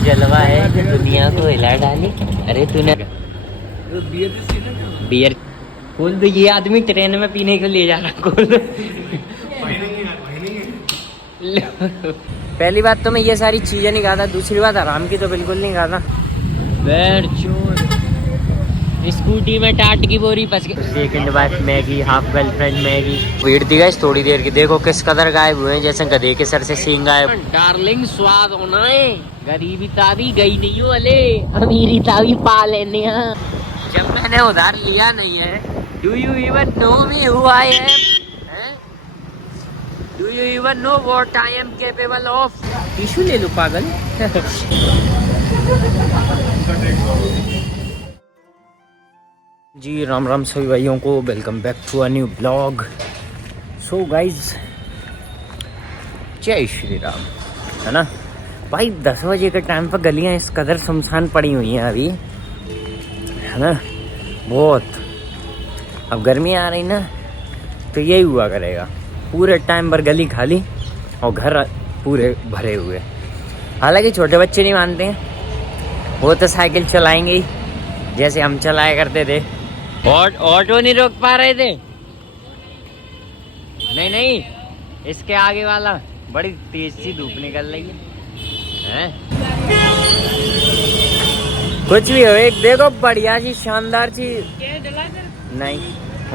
जलवा है जो दुनिया को हिला डाली। अरे तूने बियर खोल दो, ये आदमी ट्रेन में पीने के लिए जा रहा, खोल दो। पहली बात तो मैं ये सारी चीजें नहीं खाता, दूसरी बात आराम की तो बिल्कुल नहीं खाता। बैठ चोर स्कूटी में टाट की बोरी फंस गई। सेकंड बात Maggi, half girlfriend Maggi. Wait the guys थोड़ी देर की, देखो किस कदर गायब हुए हैं, जैसे गधे के सर से सींग गायब। डार्लिंग स्वाद होना है, गरीबी तावी गई नहीं हो अले, अमीरी तावी पा लेने। जब मैंने उधार लिया नहीं है, do you even know me who I am? Do you even know what I am capable of? Tissue ले लो पागल। जी राम राम सभी भाइयों को, welcome back to a new blog. So guys जय श्री राम, है ना भाई। 10 बजे के टाइम पर गलियां इस कदर सुनसान पड़ी हुई हैं अभी, है ना बहुत। अब गर्मी आ रही ना तो यही हुआ करेगा, पूरे टाइम पर गली खाली और घर पूरे भरे हुए। हालांकि छोटे बच्चे नहीं मानते हैं, वो तो साइकिल चलाएंगे ही जैसे हम चलाया करते थे। ऑटो नहीं रोक पा रहे थे। नहीं, इसके आगे वाला बड़ी तेज सी धूप निकल रही है। कुछ भी हो, एक देखो बढ़िया सी शानदार चीज। नहीं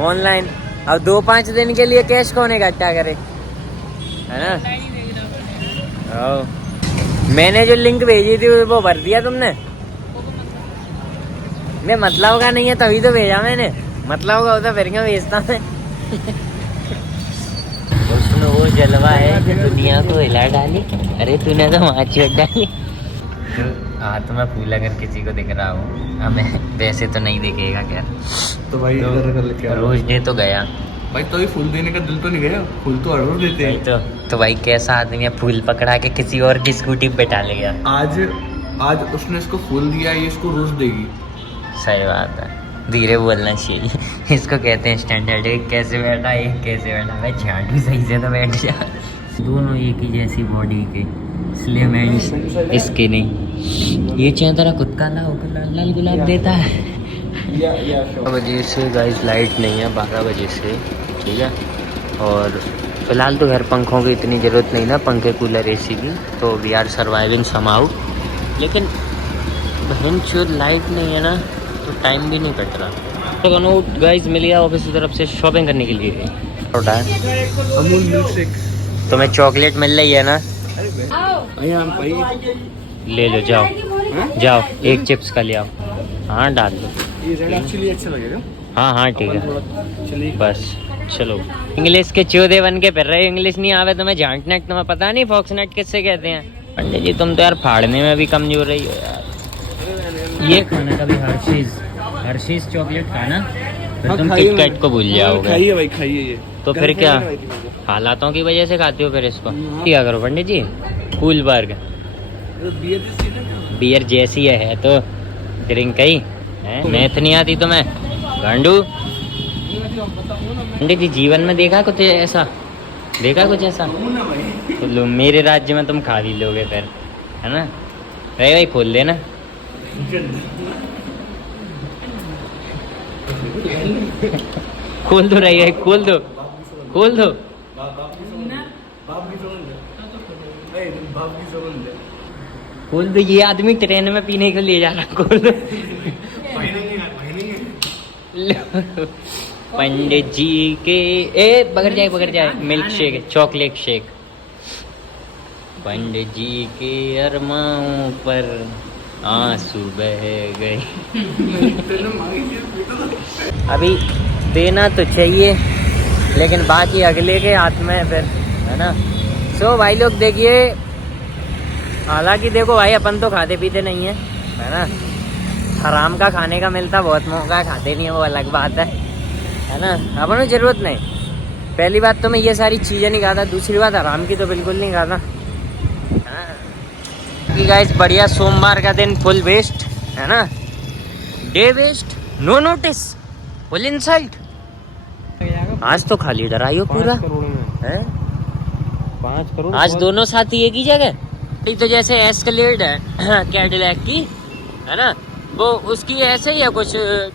ऑनलाइन, अब 2-5 दिन के लिए कैश कौन इकट्ठा करे, है ना। मैंने जो लिंक भेजी थी वो भर दिया तुमने? मैं मतलब का नहीं है तभी तो भेजा मैंने, मतलब का होता फिर क्या भेजता मैं। उसमें वो जलवा है जो दुनिया को हिला डाली। अरे तूने तो वहाँ चोट डाली। हाथ में फूल अगर किसी को दिख रहा हो, हमें वैसे तो नहीं दिखेगा क्या। तो भाई रोज डे तो गया भाई, तो भी फूल देने का दिल तो नहीं गया, फूल तो हर रोज देते हैं। तो भाई कैसा आदमी है, फूल पकड़ा के किसी और की स्कूटी पे डालेगा। आज उसने इसको फूल दिया, ये इसको रोज देगी। सही बात है, धीरे बोलना चाहिए। इसको कहते हैं स्टैंडर्ड। एक कैसे बैठा, एक कैसे बैठा, भाई झाड़ू सही से तो बैठ जा। दोनों एक ही जैसी बॉडी के, स्लिम एंड इसके नहीं। ये चाहे तेरा खुद का लाल गुलाब देता है। 12 बजे से गाइस लाइट नहीं है, 12 बजे से, ठीक है। और फिलहाल तो घर पंखों की इतनी ज़रूरत नहीं ना, पंखे कूलर एसी की, तो वी आर सर्वाइविंग समहाउ। लेकिन बहन चोर लाइट नहीं है ना तो टाइम भी नहीं कट रहा। तो नोट गाइस मिल गया ऑफिस की तरफ से शॉपिंग करने के लिए। Amul milk shake. तुम्हें चॉकलेट मिल रही है ना, ले लो, जाओ एक चिप्स का ले आओ। हाँ डाल दो, अच्छा लगेगा। हाँ ठीक है बस। चलो इंग्लिश के चूदे बन के फिर रहे, इंग्लिश नहीं आवे तुम्हें। झांट नेट तुम्हें पता नहीं, फॉक्स नेट किससे कहते हैं। पंडित जी तुम तो यार फाड़ने में भी कमजोर रही हो यार। ये खाना कभी हर्शीज चॉकलेट खाना, फिर तुम किटकैट को भूल जाओगे। खाइए भाई, खाइए ये। तो फिर क्या हालातों की वजह से खाते हो फिर इसको। क्या करो पंडित जी, कूलबर्ग बियर जैसी है तो ड्रिंक ही है। मैथ नहीं आती तुम्हें गांडू। पंडित जी जीवन में देखा कुछ ऐसा, तो लो मेरे राज्य में तुम खा भी लोगे फिर, है ना। रहे भाई खोल देना। खोल दो रही है, खोल दो। खोल दो, ये आदमी ट्रेन में पीने के लिए जा रहा, खोल दो। पंडित जी के बगर जाए मिल्क शेक, चॉकलेट शेक। पंडित जी के अरमाओं पर आंसू बह गए। अभी देना तो चाहिए लेकिन बाकी अगले के हाथ में फिर, है ना। सो भाई लोग देखिए, हालांकि देखो भाई अपन तो खाते पीते नहीं है ना। हराम का खाने का मिलता बहुत मौका, खाते नहीं है वो अलग बात है ना। अपन को जरूरत नहीं। पहली बात तो मैं ये सारी चीज़ें नहीं खाता, दूसरी बात हराम की तो बिल्कुल नहीं खाता। गाइस बढ़िया सोमवार का दिन फुल वेस्ट, है ना। Day waste, no notice, full insult. आज तो खाली डराइयो पूरा है। 5 करोड़ आज दोनों साथी एक ही जगह। ये तो जैसे एस्केलेड है कैडिलैक की, है ना, वो उसकी ऐसे ही है कुछ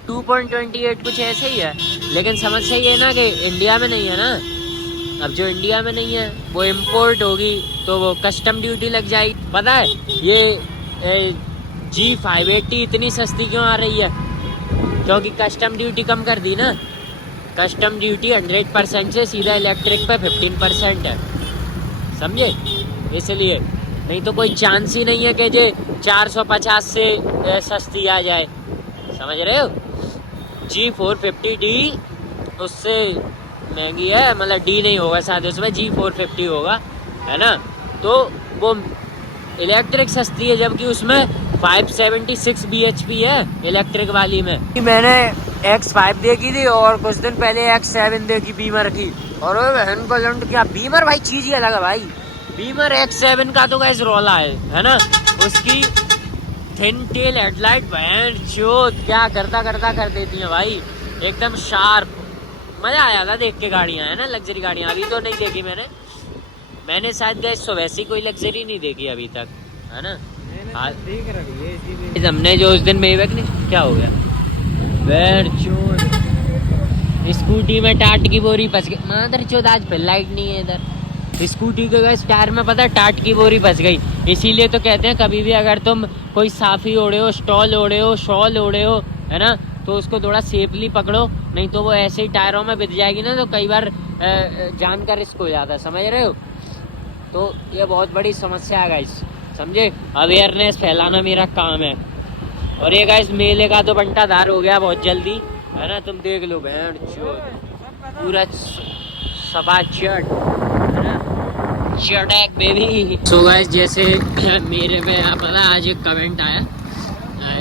2.28 कुछ ऐसे ही है। लेकिन समस्या ये है ना कि इंडिया में नहीं है ना। अब जो इंडिया में नहीं है वो इम्पोर्ट होगी तो वो कस्टम ड्यूटी लग जाएगी। पता है ये G580 इतनी सस्ती क्यों आ रही है? क्योंकि कस्टम ड्यूटी कम कर दी ना। कस्टम ड्यूटी 100% से सीधा इलेक्ट्रिक पे 15% है, समझे? इसलिए नहीं तो कोई चांस ही नहीं है कि जे 450 से सस्ती आ जाए, समझ रहे हो? G450D उससे महंगी है, मतलब D नहीं होगा शायद उसमें, G450 होगा, है ना। तो वो इलेक्ट्रिक सस्ती है, जबकि उसमें 576 bhp है इलेक्ट्रिक वाली में। मैंने X5 देखी थी और कुछ दिन पहले X7 देखी बीमर की, और बहन को लंड क्या बीमर भाई चीज ही अलग है भाई। बीमर X7 का तो गाइस रोला है ना। उसकी थिन टेल हेडलाइट बहन चोद क्या करता कर देती है भाई, एकदम शार्प। मजा आया था देख के गाड़ियां, है ना, लग्जरी गाड़ियां। अभी तो नहीं देखी मैंने शायद गैस तो वैसी कोई लग्जरी नहीं देखी अभी तक, है ना। देख रही है हमने जो उस दिन मेवैक नहीं, क्या हो गया स्कूटी में टाट की बोरी फंस गई। मादर चोद आज फिर लाइट नहीं है इधर। स्कूटी के गैस टायर में पता है टाट की बोरी फंस गई। इसीलिए तो कहते हैं कभी भी अगर तुम कोई साफी ओढ़े हो, स्टॉल ओढ़े हो, शॉल ओढ़े हो, है ना, तो उसको थोड़ा सेफली पकड़ो, नहीं तो वो ऐसे ही टायरों में बिछ जाएगी ना, तो कई बार जान का रिस्क हो जाता है, समझ रहे हो? तो ये बहुत बड़ी समस्या है गाइस, समझे? अवेयरनेस फैलाना मेरा काम है। और ये गाइस मेले का तो बंटाधार हो गया बहुत जल्दी, है ना। तुम देख लो बहन पूरा सफा चट, है ना, चटैक बेबी। सो गाइस जैसे मेरे में पता आज एक कमेंट आया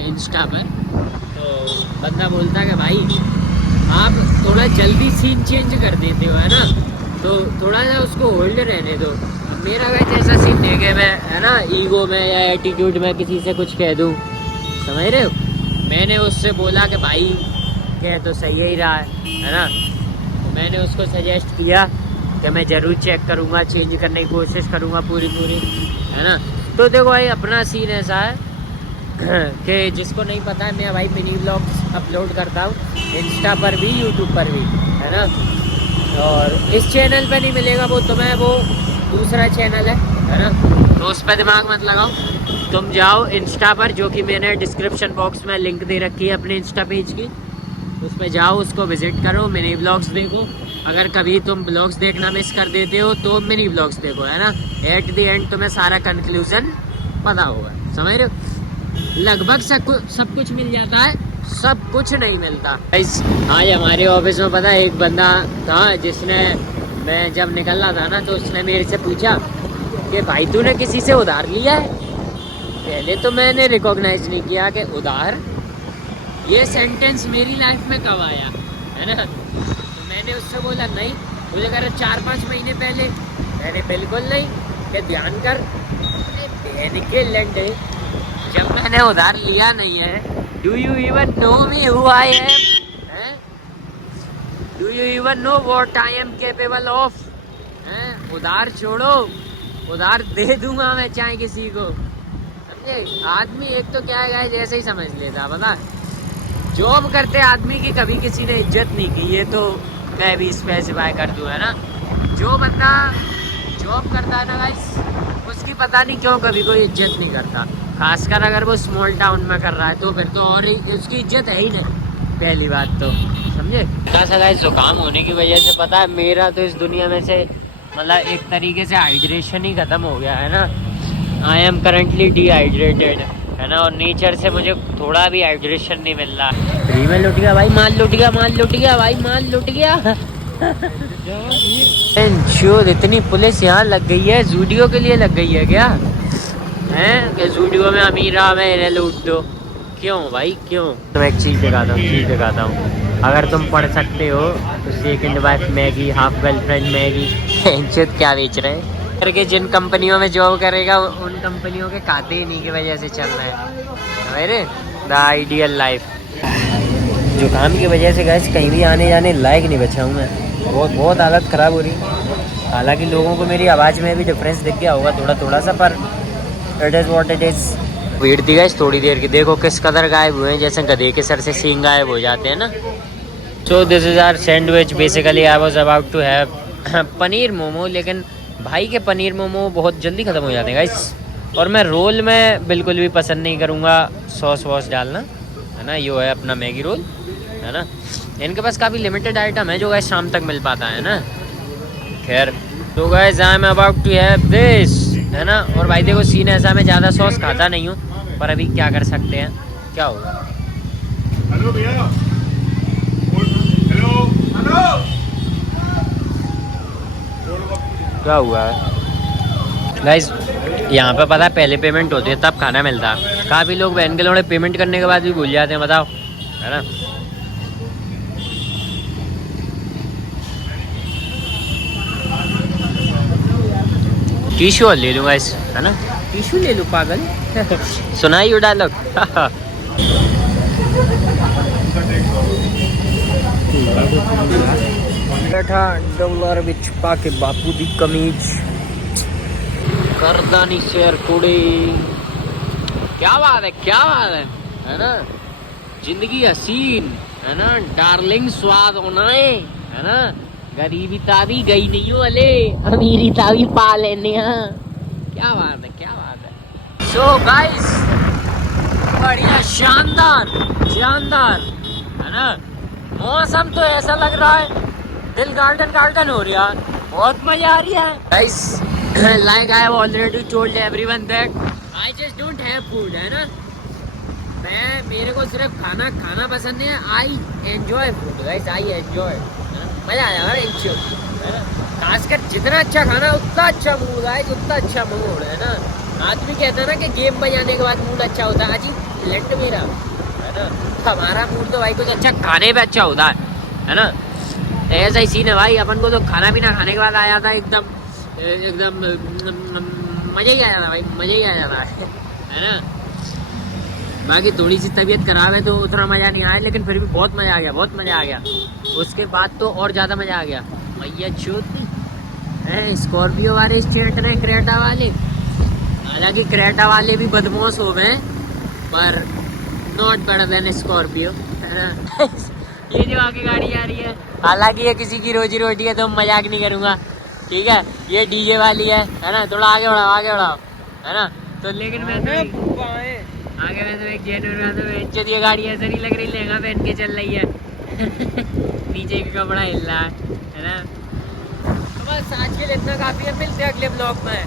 इंस्टा पर, तो बंदा बोलता कि भाई आप थोड़ा जल्दी सीन चेंज कर देते हो, है ना, तो थोड़ा सा उसको होल्ड रहने दो। मेरा गाइस ऐसा सीन नहीं है मैं, है ना, ईगो में या एटीट्यूड में किसी से कुछ कह दूं, समझ रहे हो? मैंने उससे बोला कि भाई कह तो सही ही रहा है ना। तो मैंने उसको सजेस्ट किया कि मैं ज़रूर चेक करूँगा, चेंज करने की कोशिश करूँगा पूरी, है ना। तो देखो भाई अपना सीन ऐसा है कि जिसको नहीं पता है, मैं भाई मिनी व्लॉग्स अपलोड करता हूँ इंस्टा पर भी, यूट्यूब पर भी, है ना। और इस चैनल पे नहीं मिलेगा वो तुम्हें, वो दूसरा चैनल है ना, तो उस पर दिमाग मत लगाओ। तुम जाओ इंस्टा पर, जो कि मैंने डिस्क्रिप्शन बॉक्स में लिंक दे रखी है अपने इंस्टा पेज की, उस पर जाओ, उसको विजिट करो, मिनी व्लॉग्स देखो। अगर कभी तुम व्लॉग्स देखना मिस कर देते हो तो मिनी व्लॉग्स देखो, है ना। एट द एंड तुम्हें सारा कंक्लूजन पता होगा, समझ रहे हो? लगभग सब कुछ मिल जाता है, सब कुछ नहीं मिलता। आज हमारे ऑफिस में पता है एक बंदा था जिसने, मैं जब निकल रहा था ना, तो उसने मेरे से पूछा कि भाई तूने किसी से उधार लिया है? पहले तो मैंने रिकॉग्नाइज नहीं किया कि उधार, ये सेंटेंस मेरी लाइफ में कब आया, है ना। तो मैंने उससे बोला नहीं, मुझे कह रहा 4-5 महीने पहले। मैंने बिल्कुल नहीं, कि ध्यान कर बहन के लंडे, जब मैंने उधार लिया नहीं है। Do you even know me who I am? Do you even know what I am capable of? उधार छोड़ो, उधार दे दूंगा मैं चाहे किसी को, समझे? आदमी एक तो क्या है जैसे ही समझ लेता, पता जॉब करते आदमी की कभी किसी ने इज्जत नहीं की, ये तो मैं भी स्पेसिफाई कर दूं, है ना। जो बंदा जॉब करता है ना गाइस, उसकी पता नहीं क्यों कभी कोई इज्जत नहीं करता, खासकर अगर वो स्मॉल टाउन में कर रहा है, तो फिर तो और ही उसकी इज्जत है ही नहीं, पहली बात तो, समझे। ऐसा गाइस जुकाम होने की वजह से पता है मेरा तो इस दुनिया में से मतलब एक तरीके से हाइड्रेशन ही खत्म हो गया, है ना। आई एम करंटली डिहाइड्रेटेड, है ना, और नेचर से मुझे थोड़ा भी हाइड्रेशन नहीं मिल रहा। फ्री में लुट गया भाई, माल लुट गया, माल लुट गया भाई, माल लुट गया। इतनी पुलिस यहाँ लग गई है, जूडियो के लिए लग गई है क्या? हैं कि जूडियो में अमीरा में इन्हें लूट दो, क्यों भाई क्यों? तो एक चीज़ दिखाता हूँ, अगर तुम पढ़ सकते हो तो second wife Maggi, half girlfriend Maggi, क्या बेच रहे हैं करके जिन कंपनियों में जॉब करेगा उन कंपनियों के खाते ही नहीं की वजह से चल रहे हैं मेरे द आइडियल लाइफ। जुकाम की वजह से गैस कहीं भी आने जाने लायक नहीं बचा हूँ मैं, बहुत हालत ख़राब हो रही। हालांकि लोगों को मेरी आवाज़ में भी डिफरेंस दिख गया होगा थोड़ा सा, पर it is what it is. भीड़ थी गाइस थोड़ी देर की, देखो किस कदर गायब हुए हैं, जैसे गधे के सर से सींग गायब हो जाते हैं ना। So this is our sandwich. Basically I was about to have paneer momo, लेकिन भाई के पनीर मोमो बहुत जल्दी ख़त्म हो जाते हैं गाइस। और मैं रोल में बिल्कुल भी पसंद नहीं करूँगा सॉस वॉस डालना, है ना। ये है अपना मैगी रोल, है ना। इनके पास काफ़ी लिमिटेड आइटम है जो गाइस शाम तक मिल पाता है ना। खैर तो guys I am about to have this, है ना। और भाई देखो सीन ऐसा, मैं ज़्यादा सॉस खाता नहीं हूँ, पर अभी क्या कर सकते हैं, क्या होगा। हेलो भैया, हेलो हेलो, क्या हुआ है गाइस, यहाँ पे पता है पहले पेमेंट होती है तब खाना मिलता है। काफ़ी लोग बहन के लोड़े पेमेंट करने के बाद भी भूल जाते हैं, बताओ, है ना। टिश्यू ले लूँगा इस, है ना, टिश्यू ले लूँ पागल। सुनाई वो डायलॉग। बैठा डॉलर विच पाके बापू दी कमीज करदानी शेर कुड़ी। क्या बात है, क्या बात है ना। जिंदगी हसीन, है ना, डार्लिंग स्वाद होना है ना। गरीबी तावी गई नहीं हो अले, अमीरी तावी पा लेने। क्या बात है, क्या बात है। सो गाइस बढ़िया, शानदार शानदार, है ना। मौसम तो ऐसा लग रहा है दिल गार्डन गार्डन हो रहा है, बहुत मजा आ रही है guys. Like I have already told everyone that I just don't have food, है ना। मेरे को सिर्फ खाना खाना पसंद है। I enjoy food guys, I enjoy, मजा आया है ना। खासकर जितना अच्छा खाना उतना अच्छा मूड है, उतना अच्छा मूड, है ना। आदमी कहता है ना कि गेम बजाने के बाद मूड अच्छा होता है, अजीब लट मेरा, है ना। हमारा मूड तो भाई कुछ अच्छा खाने पे अच्छा होता है ना। ऐसा ही सीन है भाई, अपन को तो खाना पीना खाने के बाद आया था एकदम एकदम मज़ा ही आ जाता भाई, मज़ा ही आ जाता है ना। बाकी थोड़ी सी तबीयत खराब है तो उतना मज़ा नहीं आया, लेकिन फिर भी बहुत मज़ा आ गया, बहुत मज़ा आ गया। उसके बाद तो और ज़्यादा मज़ा आ गया भैया। छूत स्कॉर्पियो वाले स्टेट रहे, क्रेटा वाले, हालांकि क्रेटा वाले भी बदमाश हो गए, पर नॉट बेटर देन स्कॉर्पियो, है ना। ये जो आगे गाड़ी आ रही है, हालांकि ये किसी की रोजी रोटी है तो मजाक नहीं करूँगा, ठीक है। ये डीजे वाली है ना। थोड़ा आगे बढ़ाओ, आगे बढ़ाओ, है ना। तो लेकिन मैं तो आगे में तो एक जेनुइन ये गाड़ी ऐसा नहीं लग रही लहंगा पहन के चल रही है। नीचे का कपड़ा हिल रहा है ना। बस आज के लिए इतना काफ़ी है, मिलते हैं अगले ब्लॉग में।